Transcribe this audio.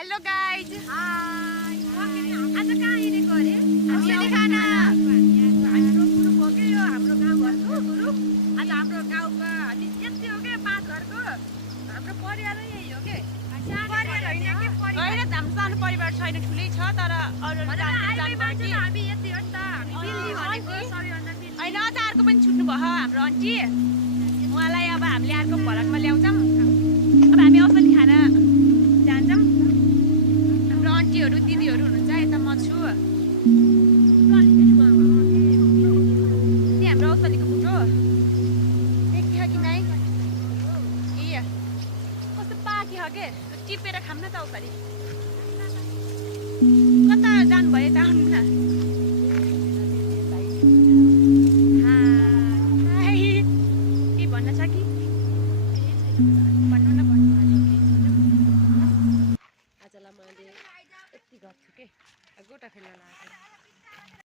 Hello guys, हाय आज कहाँ हिँडेको अरे? हामी खाना हाम्रो ग्रुप हो के यो हाम्रो गाउँघरको ग्रुप आज हाम्रो गाउँको अनि यति हो के 5 घरको हाम्रो परिवारै यही हो के परिवार होइन के परिवार होइन, हाम्रो सानो परिवार छैन, ठुलै छ तर अरू मान्छे हामी यति हो नि त हामी बिल्ली भनेको सबैभन्दा बिल्ली होइन। अझ अर्को पनि छुट्नु भयो हाम्रो आन्टी, उहाँलाई अब हामीले अर्को भलकमा ल्याउँछौँ। अब हामी औषधि खाना जान्छौँ। हाम्रो आन्टीहरू दिदीहरू हुनुहुन्छ, यता म छु। त्यही हाम्रो औषधिको फोटो देखियो कि नै? ए कस्तो पाक्यो के, टिपेर खाऊँ न त औषधि। कता जानुभयो त आउनु न। के भन्न छ कि भन्नु न, भन्नु। आजलाई मैले यति गर्छु के, गोटा फेर्न लाग्यो।